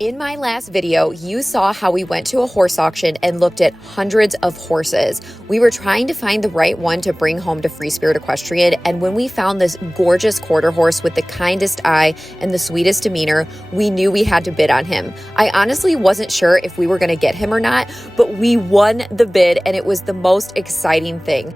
In my last video, you saw how we went to a horse auction and looked at hundreds of horses. We were trying to find the right one to bring home to Free Spirit Equestrian, and when we found this gorgeous quarter horse with the kindest eye and the sweetest demeanor, we knew we had to bid on him. I honestly wasn't sure if we were going to get him or not, but we won the bid, and it was the most exciting thing.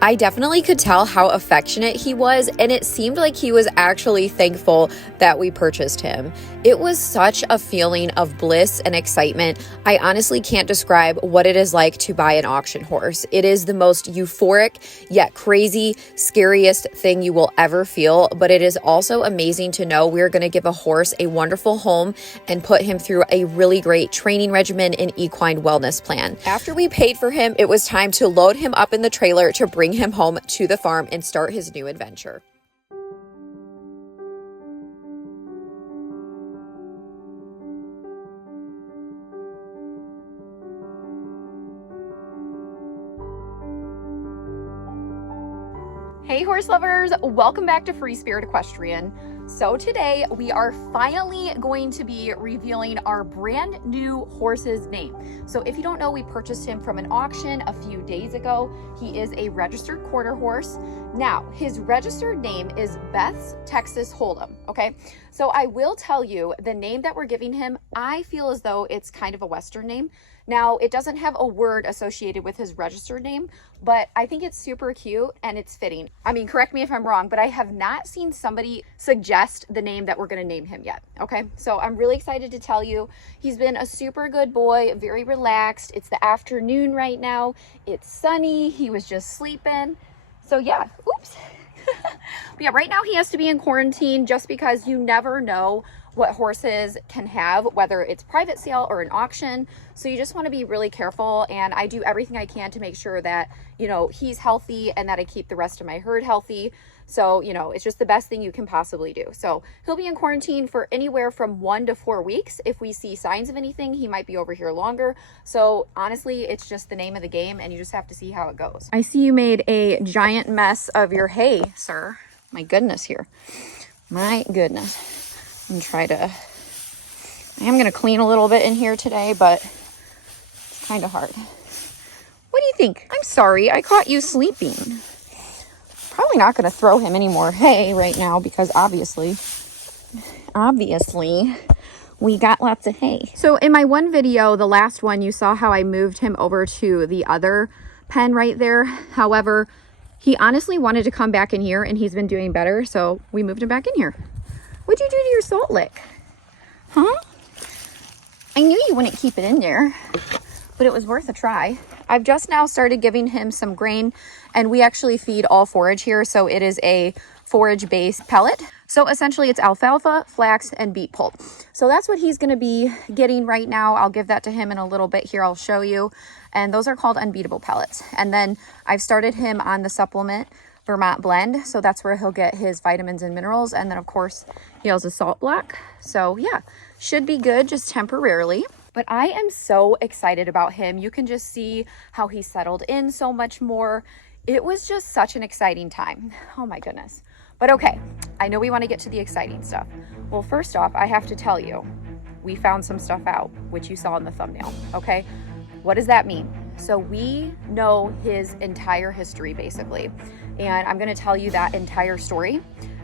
I definitely could tell how affectionate he was, and it seemed like he was actually thankful that we purchased him. It was such a feeling of bliss and excitement. I honestly can't describe what it is like to buy an auction horse. It is the most euphoric yet crazy, scariest thing you will ever feel, but it is also amazing to know we're going to give a horse a wonderful home and put him through a really great training regimen and equine wellness plan. After we paid for him, it was time to load him up in the trailer to bring him home to the farm and start his new adventure. Hey horse lovers, welcome back to Free Spirit Equestrian. So today we are finally going to be revealing our brand new horse's name. So if you don't know, we purchased him from an auction a few days ago. He is a registered quarter horse. Now, his registered name is Beth's Texas Hold'em, okay? So I will tell you, the name that we're giving him, I feel as though it's kind of a Western name. Now, it doesn't have a word associated with his registered name, but I think it's super cute and it's fitting. I mean, correct me if I'm wrong, but I have not seen somebody suggest the name that we're going to name him yet, okay? So I'm really excited to tell you. He's been a super good boy, very relaxed. It's the afternoon right now. It's sunny. He was just sleeping. So yeah, oops. But yeah, right now he has to be in quarantine just because you never know what horses can have, whether it's private sale or an auction. So you just want to be really careful, and I do everything I can to make sure that, you know, he's healthy and that I keep the rest of my herd healthy. So, you know, it's just the best thing you can possibly do. So he'll be in quarantine for anywhere from 1 to 4 weeks. If we see signs of anything, he might be over here longer. So honestly, it's just the name of the game, and you just have to see how it goes. I see you made a giant mess of your hay, sir. My goodness here. My goodness. And try to, I am going to clean a little bit in here today, but it's kind of hard. What do you think? I'm sorry, I caught you sleeping. Probably not going to throw him any more hay right now because obviously, we got lots of hay. So in my one video, the last one, you saw how I moved him over to the other pen right there. However, he honestly wanted to come back in here and he's been doing better. So we moved him back in here. What'd you do to your salt lick? Huh? I knew you wouldn't keep it in there, but it was worth a try. I've just now started giving him some grain, and we actually feed all forage here. So it is a forage-based pellet. So essentially it's alfalfa, flax, and beet pulp. So that's what he's going to be getting right now. I'll give that to him in a little bit here. I'll show you. And those are called unbeatable pellets. And then I've started him on the supplement Vermont blend, so that's where he'll get his vitamins and minerals, and then of course he has a salt block. So yeah, should be good just temporarily. But I am so excited about him. You can just see how he settled in so much more. It was just such an exciting time. Oh my goodness. But okay, I know we want to get to the exciting stuff. Well, first off, I have to tell you, we found some stuff out, which you saw in the thumbnail, okay? What does that mean? So we know his entire history basically, and I'm going to tell you that entire story.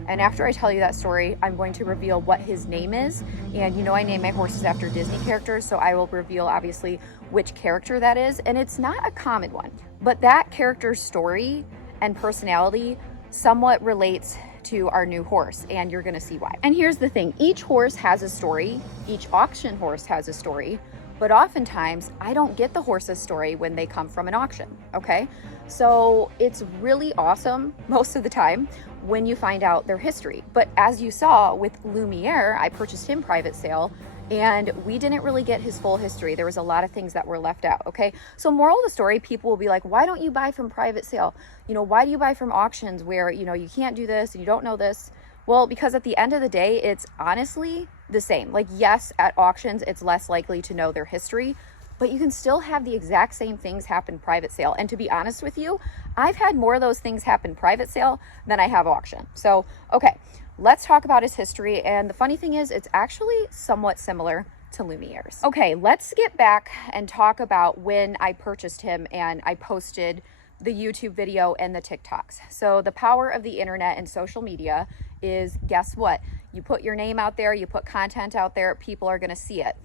And after I tell you that story, I'm going to reveal what his name is. And you know I name my horses after Disney characters, so I will reveal obviously which character that is. And it's not a common one, but that character's story and personality somewhat relates to our new horse, and you're going to see why. And here's the thing, each horse has a story, each auction horse has a story. But oftentimes, I don't get the horse's story when they come from an auction, okay? So it's really awesome most of the time when you find out their history. But as you saw with Lumiere, I purchased him private sale, and we didn't really get his full history. There was a lot of things that were left out, okay? So moral of the story, people will be like, why don't you buy from private sale? You know, why do you buy from auctions where, you know, you can't do this and you don't know this? Well, because at the end of the day, it's honestly the same. Like, yes, at auctions, it's less likely to know their history, but you can still have the exact same things happen private sale. And to be honest with you, I've had more of those things happen private sale than I have auction. So, okay, let's talk about his history. And the funny thing is, it's actually somewhat similar to Lumiere's. Okay, let's get back and talk about when I purchased him and I posted the YouTube video and the TikToks. So the power of the internet and social media is, guess what? You put your name out there, you put content out there, people are gonna see it.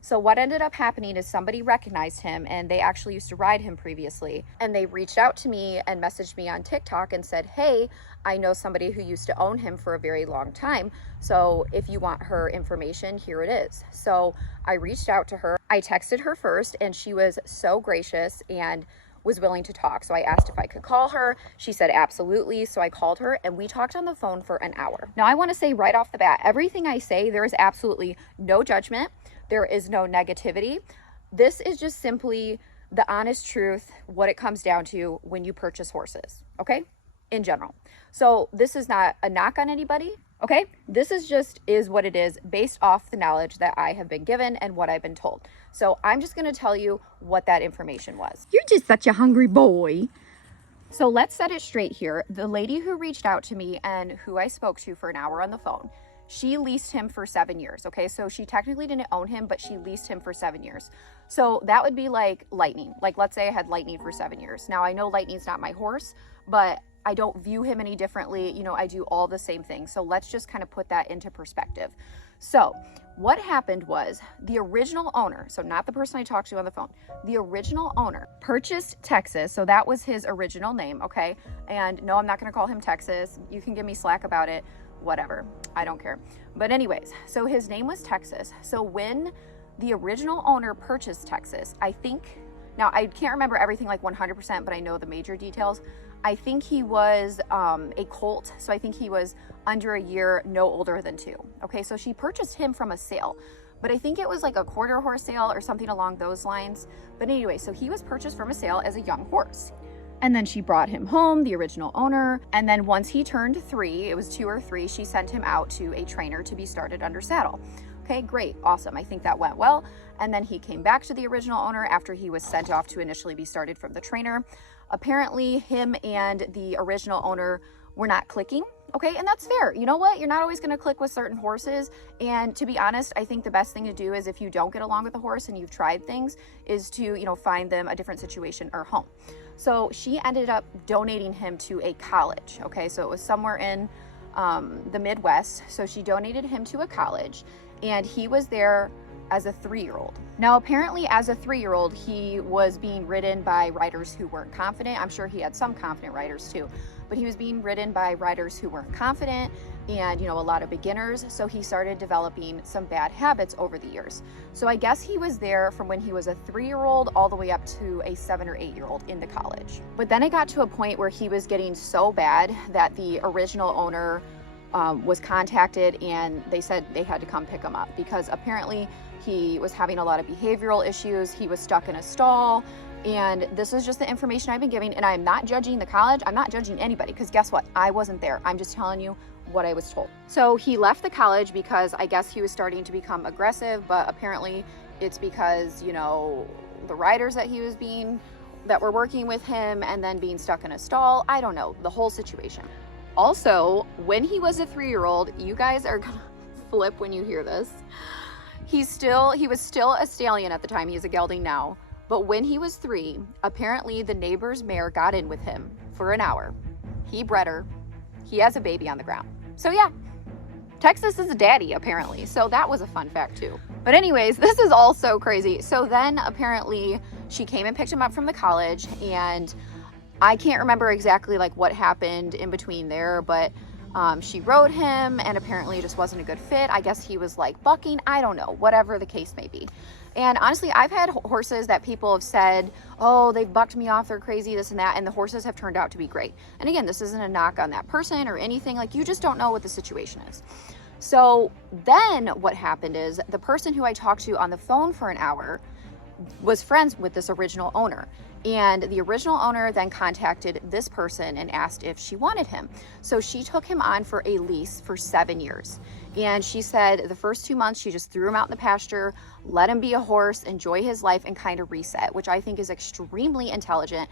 So what ended up happening is somebody recognized him, and they actually used to ride him previously. And they reached out to me and messaged me on TikTok and said, hey, I know somebody who used to own him for a very long time. So if you want her information, here it is. So I reached out to her. I texted her first, and she was so gracious and was willing to talk. So I asked if I could call her. She said absolutely. So I called her and we talked on the phone for an hour. Now I want to say right off the bat, everything I say, there is absolutely no judgment. There is no negativity. This is just simply the honest truth, what it comes down to when you purchase horses, okay? In general. So this is not a knock on anybody, okay? This is what it is based off the knowledge that I have been given and what I've been told. So I'm just gonna tell you what that information was. You're just such a hungry boy. So let's set it straight here. The lady who reached out to me and who I spoke to for an hour on the phone, she leased him for 7 years, okay? So she technically didn't own him, but she leased him for 7 years. So that would be like Lightning. Like, let's say I had Lightning for 7 years. Now, I know Lightning's not my horse, but I don't view him any differently. You know, I do all the same things. So let's just kind of put that into perspective. So what happened was the original owner, so not the person I talked to on the phone, the original owner purchased Texas. So that was his original name, okay? And no, I'm not going to call him Texas. You can give me slack about it. Whatever, I don't care. But anyways, so his name was Texas. So when the original owner purchased Texas, I think, now I can't remember everything like 100%, but I know the major details. I think he was a colt. So I think he was under a year, no older than 2. Okay, so she purchased him from a sale, but I think it was like a quarter horse sale or something along those lines. But anyway, so he was purchased from a sale as a young horse. And then she brought him home, the original owner. And then once he turned 3, it was 2 or 3, she sent him out to a trainer to be started under saddle. Okay, great, awesome. I think that went well. And then he came back to the original owner after he was sent off to initially be started from the trainer. Apparently him and the original owner were not clicking. Okay, and that's fair. You know what? You're not always going to click with certain horses. And to be honest, I think the best thing to do is if you don't get along with the horse and you've tried things, is to, you know, find them a different situation or home. So she ended up donating him to a college. Okay, so it was somewhere in the Midwest. So she donated him to a college, and he was there as a 3-year-old. Now, apparently as a 3-year-old, he was being ridden by riders who weren't confident. I'm sure he had some confident riders too, but he was being ridden by riders who weren't confident and, you know, a lot of beginners. So he started developing some bad habits over the years. So I guess he was there from when he was a 3-year-old all the way up to a 7 or 8-year-old in the college. But then it got to a point where he was getting so bad that the original owner was contacted, and they said they had to come pick him up because apparently he was having a lot of behavioral issues. He was stuck in a stall. And this is just the information I've been giving. And I'm not judging the college. I'm not judging anybody because guess what? I wasn't there. I'm just telling you what I was told. So he left the college because I guess he was starting to become aggressive, but apparently it's because, you know, the riders that were working with him and then being stuck in a stall. I don't know, the whole situation. Also, when he was a 3-year-old, you guys are gonna flip when you hear this. He was still a stallion at the time. He's a gelding now. But when he was 3, apparently the neighbor's mare got in with him for an hour. He bred her. He has a baby on the ground. So yeah, Texas is a daddy apparently. So that was a fun fact too. But anyways, this is all so crazy. So then apparently she came and picked him up from the college, and I can't remember exactly like what happened in between there, but she rode him and apparently it just wasn't a good fit. I guess he was like bucking. I don't know, whatever the case may be. And honestly, I've had horses that people have said, oh, they've bucked me off, they're crazy, this and that. And the horses have turned out to be great. And again, this isn't a knock on that person or anything. Like, you just don't know what the situation is. So then what happened is the person who I talked to on the phone for an hour was friends with this original owner. And the original owner then contacted this person and asked if she wanted him. So she took him on for a lease for 7 years. And she said the first 2 months, she just threw him out in the pasture, let him be a horse, enjoy his life, and kind of reset, which I think is extremely intelligent.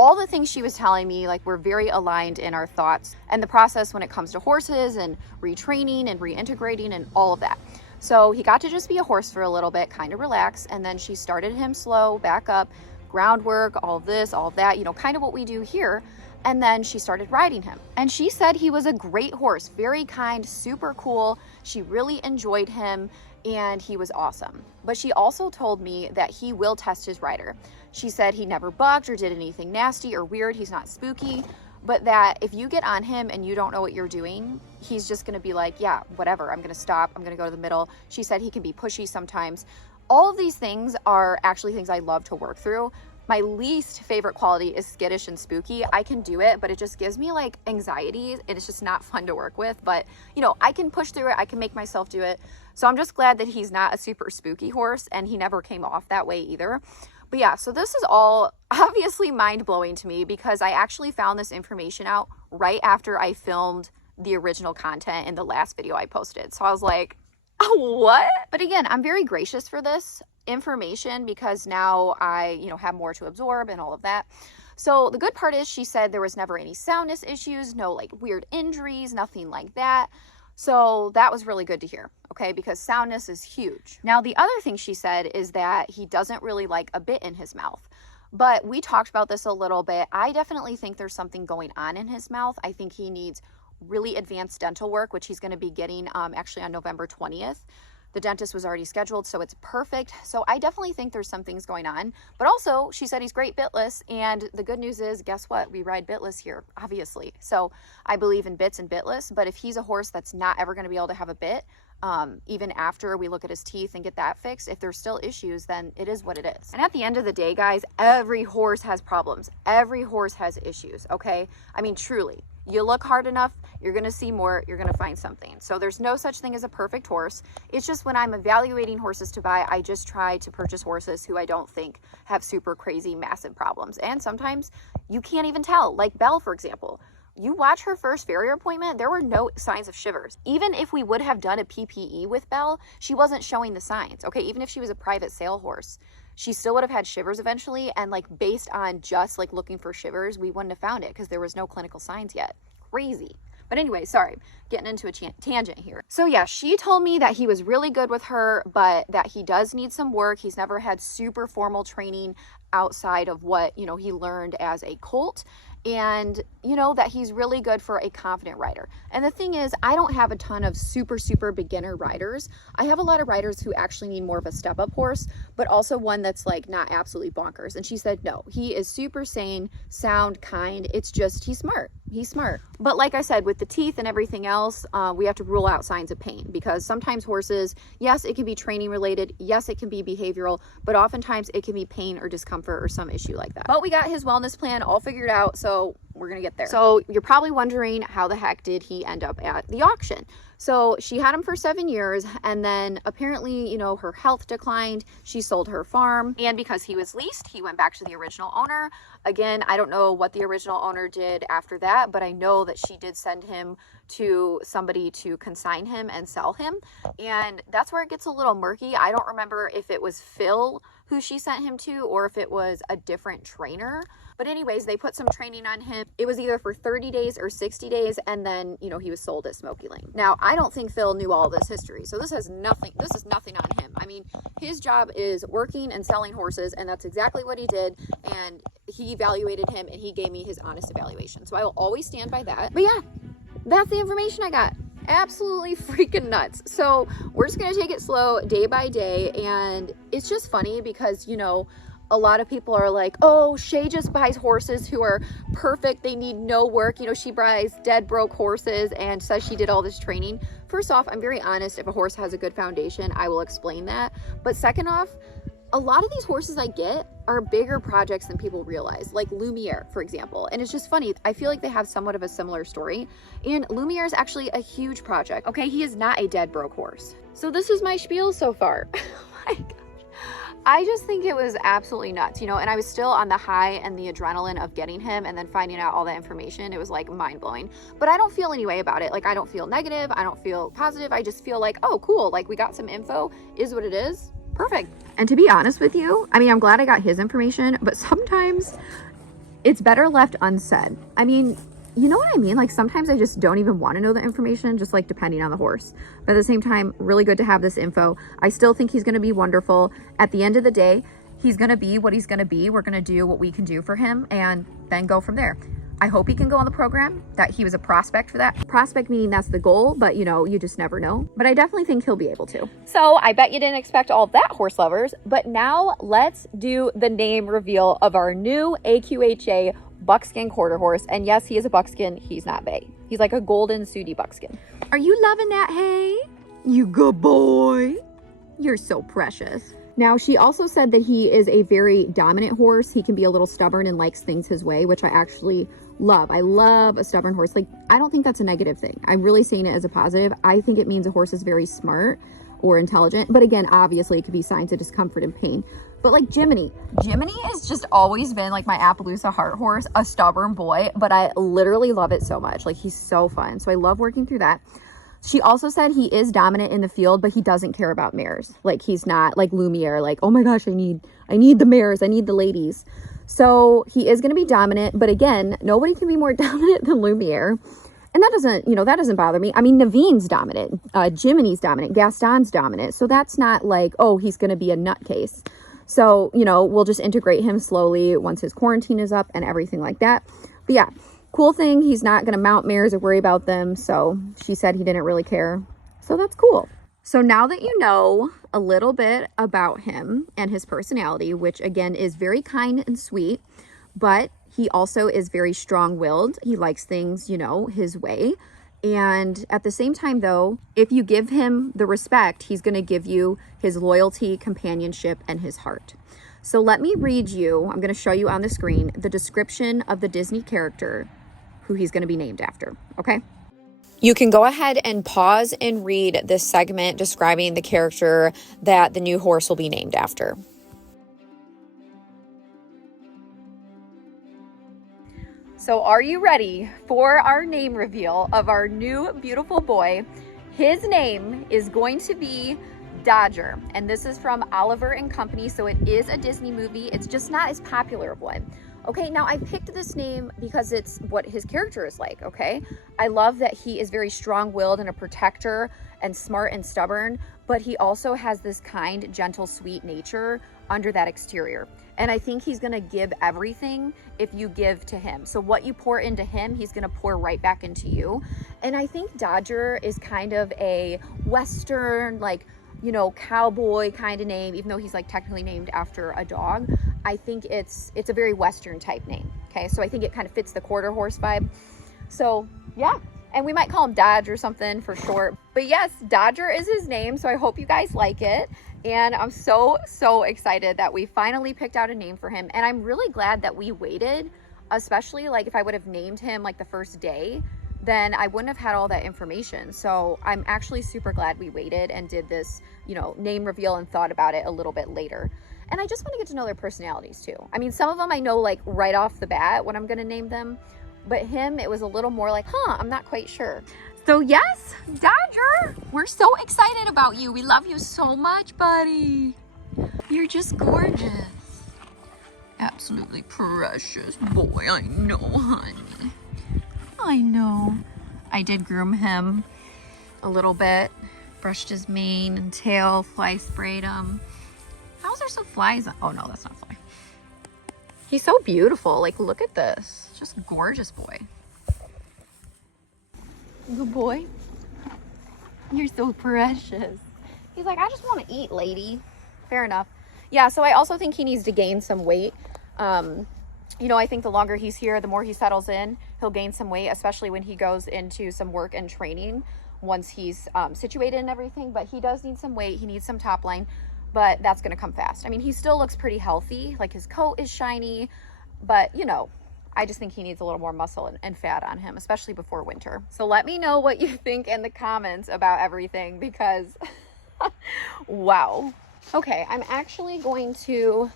all the things she was telling me, like, we're very aligned in our thoughts and the process when it comes to horses and retraining and reintegrating and all of that. So he got to just be a horse for a little bit, kind of relax, and then she started him slow, back up, groundwork, all of this, all of that, you know, kind of what we do here. And then she started riding him. And she said he was a great horse, very kind, super cool. She really enjoyed him and he was awesome. But she also told me that he will test his rider. She said he never bucked or did anything nasty or weird. He's not spooky, but that if you get on him and you don't know what you're doing, he's just gonna be like, yeah, whatever, I'm gonna stop, I'm gonna go to the middle. She said he can be pushy sometimes. All of these things are actually things I love to work through. My least favorite quality is skittish and spooky. I can do it, but it just gives me like anxiety and it's just not fun to work with. But you know, I can push through it. I can make myself do it. So I'm just glad that he's not a super spooky horse and he never came off that way either. But yeah, so this is all obviously mind-blowing to me because I actually found this information out right after I filmed the original content in the last video I posted. So I was like, oh, what? But again, I'm very gracious for this information because now I, you know, have more to absorb and all of that. So the good part is she said there was never any soundness issues, no like weird injuries, nothing like that. So that was really good to hear, okay, because soundness is huge. Now, the other thing she said is that he doesn't really like a bit in his mouth. But we talked about this a little bit. I definitely think there's something going on in his mouth. I think he needs really advanced dental work, which he's going to be getting actually on November 20th. The dentist was already scheduled, so it's perfect. So I definitely think there's some things going on. But also, she said he's great bitless, and the good news is, guess what? We ride bitless here, obviously. So I believe in bits and bitless, but if he's a horse that's not ever going to be able to have a bit, even after we look at his teeth and get that fixed, if there's still issues, then it is what it is. And at the end of the day, guys, every horse has problems. Every horse has issues, okay? I mean, truly. You look hard enough, you're going to see more, you're going to find something. So there's no such thing as a perfect horse. It's just when I'm evaluating horses to buy, I just try to purchase horses who I don't think have super crazy, massive problems. And sometimes you can't even tell, like Belle, for example. You watch her first farrier appointment, there were no signs of shivers. Even if we would have done a PPE with Belle, she wasn't showing the signs, okay? Even if she was a private sale horse, she still would have had shivers eventually. And like based on just like looking for shivers, we wouldn't have found it because there was no clinical signs yet. Crazy. But anyway, sorry, getting into a tangent here. So yeah, she told me that he was really good with her, but that he does need some work. He's never had super formal training outside of what, you know, he learned as a colt. And you know that he's really good for a confident rider. And the thing is, I don't have a ton of super beginner riders. I have a lot of riders who actually need more of a step-up horse, but also one that's like not absolutely bonkers. And she said no, he is super sane, sound, kind. It's just he's smart. But like I said, with the teeth and everything else, we have to rule out signs of pain, because sometimes horses, yes, it can be training related, yes, it can be behavioral, but oftentimes it can be pain or discomfort or some issue like that. But we got his wellness plan all figured out, so we're gonna get there. So you're probably wondering, how the heck did he end up at the auction? So she had him for 7 years, and then apparently, you know, her health declined. She sold her farm, and because he was leased, he went back to the original owner. Again, I don't know what the original owner did after that, but I know that she did send him to somebody to consign him and sell him. And that's where it gets a little murky. I don't remember if it was Phil who she sent him to or if it was a different trainer. But anyways, they put some training on him. It was either for 30 days or 60 days. And then, you know, he was sold at Smoky Lane. Now, I don't think Phil knew all this history. So this is nothing on him. I mean, his job is working and selling horses, and that's exactly what he did. And he evaluated him and he gave me his honest evaluation. So I will always stand by that. But yeah, that's the information I got. Absolutely freaking nuts. So we're just going to take it slow day by day. And it's just funny because, you know, a lot of people are like, oh, Shay just buys horses who are perfect. They need no work. You know, she buys dead broke horses and says she did all this training. First off, I'm very honest. If a horse has a good foundation, I will explain that. But second off, a lot of these horses I get are bigger projects than people realize, like Lumiere, for example. And it's just funny. I feel like they have somewhat of a similar story. And Lumiere is actually a huge project. Okay, he is not a dead broke horse. So this is my spiel so far. Oh my gosh. I just think it was absolutely nuts, you know, and I was still on the high and the adrenaline of getting him and then finding out all that information. It was like mind blowing, but I don't feel any way about it. Like, I don't feel negative. I don't feel positive. I just feel like, oh, cool. Like, we got some info, is what it is. Perfect. And to be honest with you, I mean, I'm glad I got his information, but sometimes it's better left unsaid. I mean, you know what I mean? Like sometimes I just don't even want to know the information, just like depending on the horse. But at the same time, really good to have this info. I still think he's going to be wonderful. At the end of the day, he's going to be what he's going to be. We're going to do what we can do for him and then go from there. I hope he can go on the program, that he was a prospect for that. Prospect meaning that's the goal, but you know, you just never know. But I definitely think he'll be able to. So I bet you didn't expect all of that, horse lovers. But now let's do the name reveal of our new AQHA buckskin quarter horse. And yes, he is a buckskin. He's not bay. He's like a golden sooty buckskin. Are you loving that, hey? You good boy. You're so precious. Now, she also said that he is a very dominant horse. He can be a little stubborn and likes things his way, which I actually love. I love a stubborn horse. Like, I don't think that's a negative thing. I'm really saying it as a positive. I think it means a horse is very smart or intelligent. But again, obviously, it could be signs of discomfort and pain. But like Jiminy has just always been like my Appaloosa heart horse, a stubborn boy, but I literally love it so much. Like, he's so fun. So I love working through that. She also said he is dominant in the field, but he doesn't care about mares. Like, he's not like Lumiere, like, oh my gosh, I need the mares, I need the ladies. So he is going to be dominant, but again, nobody can be more dominant than Lumiere. And that doesn't bother me. I mean, Naveen's dominant, Jiminy's dominant, Gaston's dominant. So that's not like, oh, he's going to be a nutcase. So, you know, we'll just integrate him slowly once his quarantine is up and everything like that. But yeah. Cool thing, he's not going to mount mares or worry about them. So she said he didn't really care. So that's cool. So now that you know a little bit about him and his personality, which again is very kind and sweet, but he also is very strong-willed. He likes things, you know, his way. And at the same time, though, if you give him the respect, he's going to give you his loyalty, companionship, and his heart. So let me read you, I'm going to show you on the screen, the description of the Disney character who he's going to be named after, okay? You can go ahead and pause and read this segment describing the character that the new horse will be named after. So are you ready for our name reveal of our new beautiful boy? His name is going to be Dodger, and this is from Oliver and Company, so it is a Disney movie. It's just not as popular of one. Okay, now I picked this name because it's what his character is like, okay? I love that he is very strong-willed and a protector and smart and stubborn, but he also has this kind, gentle, sweet nature under that exterior. And I think he's gonna give everything if you give to him. So what you pour into him, he's gonna pour right back into you. And I think Dodger is kind of a Western, like, you know, cowboy kind of name, even though he's like technically named after a dog. I think it's a very Western type name. Okay, so I think it kind of fits the quarter horse vibe. So yeah, and we might call him Dodge or something for short. But yes, Dodger is his name, so I hope you guys like it. And I'm so excited that we finally picked out a name for him. And I'm really glad that we waited, especially like if I would have named him like the first day, then I wouldn't have had all that information. So I'm actually super glad we waited and did this, you know, name reveal and thought about it a little bit later. And I just want to get to know their personalities too. I mean, some of them I know like right off the bat when I'm going to name them, but him, it was a little more like, I'm not quite sure. So yes, Dodger, we're so excited about you. We love you so much, buddy. You're just gorgeous. Absolutely precious boy. I know, honey. I know. I did groom him a little bit, brushed his mane and tail, fly sprayed him. How's there some flies? Oh no, that's not fly. He's so beautiful. Like, look at this. Just gorgeous boy. Good boy. You're so precious. He's like, I just want to eat, lady. Fair enough. Yeah, so I also think he needs to gain some weight. You know, I think the longer he's here, the more he settles in, he'll gain some weight, especially when he goes into some work and training once he's situated and everything. But he does need some weight. He needs some top line, but that's going to come fast. I mean, he still looks pretty healthy. Like, his coat is shiny, but, you know, I just think he needs a little more muscle and fat on him, especially before winter. So let me know what you think in the comments about everything because, wow. Okay, I'm actually going to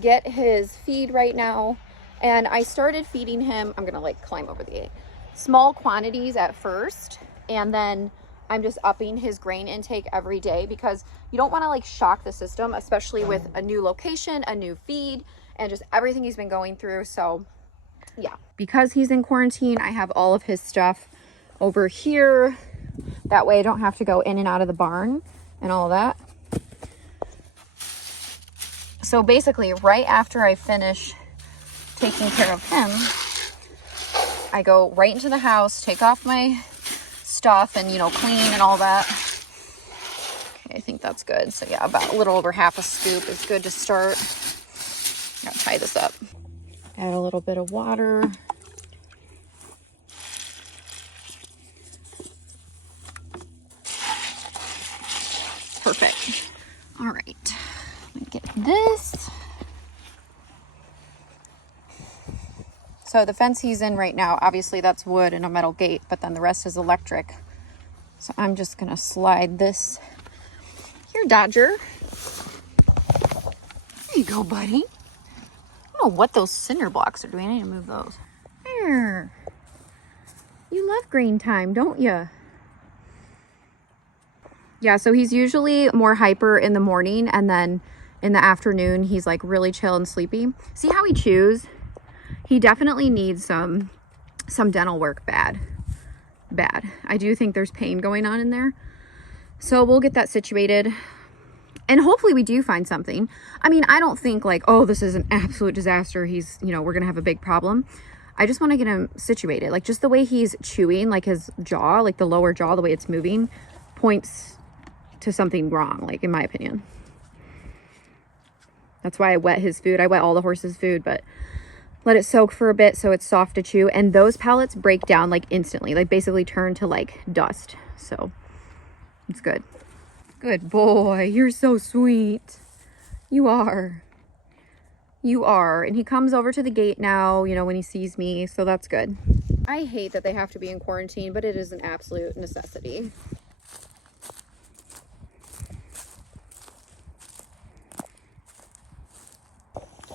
get his feed right now. And I started feeding him, I'm gonna like climb over the gate, small quantities at first, and then I'm just upping his grain intake every day because you don't wanna like shock the system, especially with a new location, a new feed, and just everything he's been going through. So yeah, because he's in quarantine, I have all of his stuff over here. That way I don't have to go in and out of the barn and all of that. So basically, right after I finish taking care of him, I go right into the house, take off my stuff and, you know, clean and all that. Okay, I think that's good. So yeah, about a little over half a scoop is good to start. Gotta tie this up. Add a little bit of water. Perfect. All right, let me get this. So the fence he's in right now, obviously that's wood and a metal gate, but then the rest is electric. So I'm just gonna slide this here, Dodger. There you go, buddy. I don't know what those cinder blocks are doing. I need to move those. There. You love green time, don't you? Yeah, so he's usually more hyper in the morning, and then in the afternoon, he's like really chill and sleepy. See how he chews? He definitely needs some dental work bad. I do think there's pain going on in there. So we'll get that situated. And hopefully we do find something. I mean, I don't think like, oh, this is an absolute disaster. He's, you know, we're going to have a big problem. I just want to get him situated. Like just the way he's chewing, like his jaw, like the lower jaw, the way it's moving points to something wrong, like in my opinion. That's why I wet his food. I wet all the horses' food, but let it soak for a bit so it's soft to chew. And those pellets break down like instantly, like basically turn to like dust. So it's good. Good boy. You're so sweet. You are. You are. And he comes over to the gate now, you know, when he sees me. So that's good. I hate that they have to be in quarantine, but it is an absolute necessity.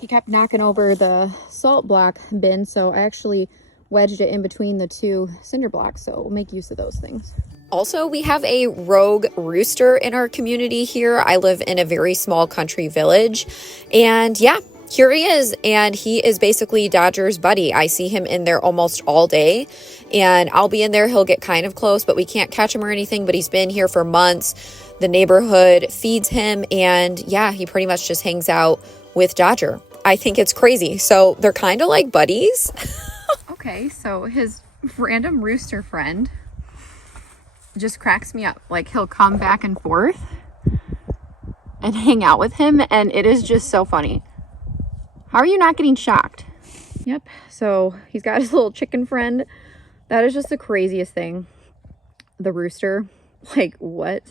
He kept knocking over the salt block bin, so I actually wedged it in between the two cinder blocks, so we'll make use of those things. Also, we have a rogue rooster in our community here. I live in a very small country village, and yeah, here he is, and he is basically Dodger's buddy. I see him in there almost all day, and I'll be in there. He'll get kind of close, but we can't catch him or anything, but he's been here for months. The neighborhood feeds him, and yeah, he pretty much just hangs out with Dodger. I think it's crazy. So they're kind of like buddies. Okay, so his random rooster friend just cracks me up. Like he'll come back and forth and hang out with him, and it is just so funny. How are you not getting shocked? Yep, so he's got his little chicken friend. That is just the craziest thing. The rooster, like what?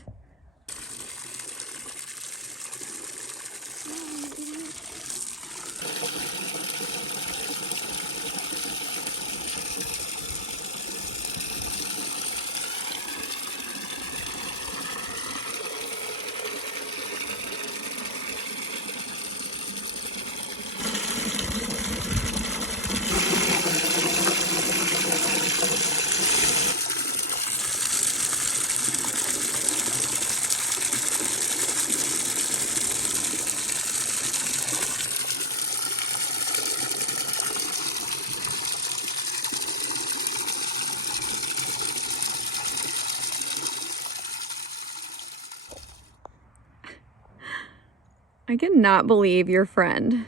I cannot believe your friend.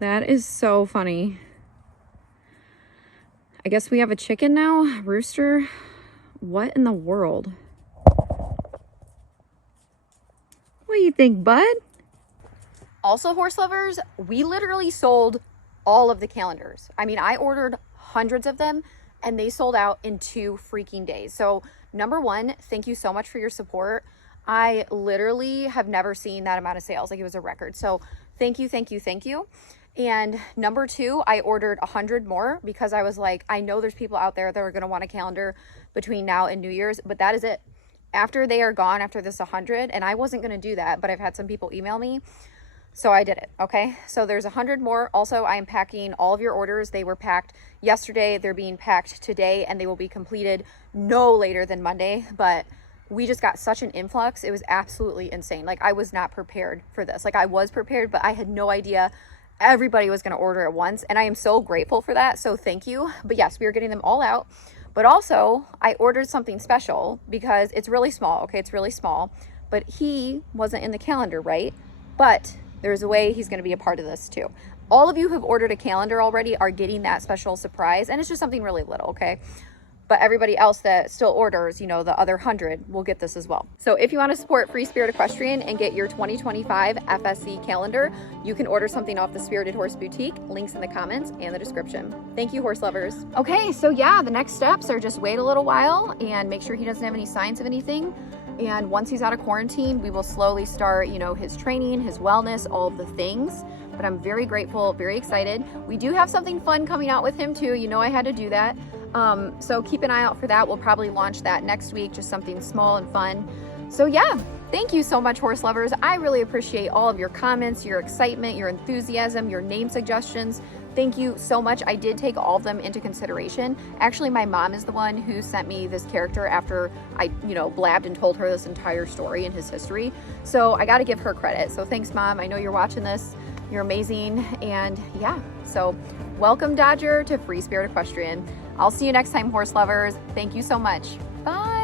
That is so funny. I guess we have a chicken now? Rooster? What in the world? What do you think, bud? Also, horse lovers, we literally sold all of the calendars. I mean, I ordered hundreds of them and they sold out in 2 freaking days. So number one, thank you so much for your support. I literally have never seen that amount of sales. Like it was a record. So thank you, thank you, thank you. And number two, I ordered 100 more because I was like, I know there's people out there that are going to want a calendar between now and New Year's, but that is it. After they are gone, after this 100, and I wasn't going to do that, but I've had some people email me. So I did it. Okay. So there's 100 more. Also, I am packing all of your orders. They were packed yesterday. They're being packed today and they will be completed no later than Monday. But we just got such an influx. It was absolutely insane. Like I was not prepared for this. Like I was prepared, but I had no idea everybody was going to order at once, and I am so grateful for that. So thank you. But yes, we are getting them all out. But also, I ordered something special because it's really small. Okay, it's really small, but he wasn't in the calendar, right? But there's a way he's going to be a part of this too. All of you who have ordered a calendar already are getting that special surprise, and it's just something really little, okay? But everybody else that still orders, you know, the other 100 will get this as well. So if you want to support Free Spirit Equestrian and get your 2025 FSC calendar, you can order something off the Spirited Horse Boutique. Links in the comments and the description. Thank you, horse lovers. Okay, so yeah, the next steps are just wait a little while and make sure he doesn't have any signs of anything. And once he's out of quarantine, we will slowly start, you know, his training, his wellness, all of the things. But I'm very grateful, very excited. We do have something fun coming out with him too. You know, I had to do that. So keep an eye out for that. We'll probably launch that next week, just something small and fun. So yeah, thank you so much, horse lovers. I really appreciate all of your comments, your excitement, your enthusiasm, your name suggestions. Thank you so much. I did take all of them into consideration. Actually, my mom is the one who sent me this character after I, you know, blabbed and told her this entire story and his history. So I got to give her credit. So thanks, Mom. I know you're watching this. You're amazing. And yeah, so welcome, Dodger, to Free Spirit Equestrian. I'll see you next time, horse lovers. Thank you so much. Bye.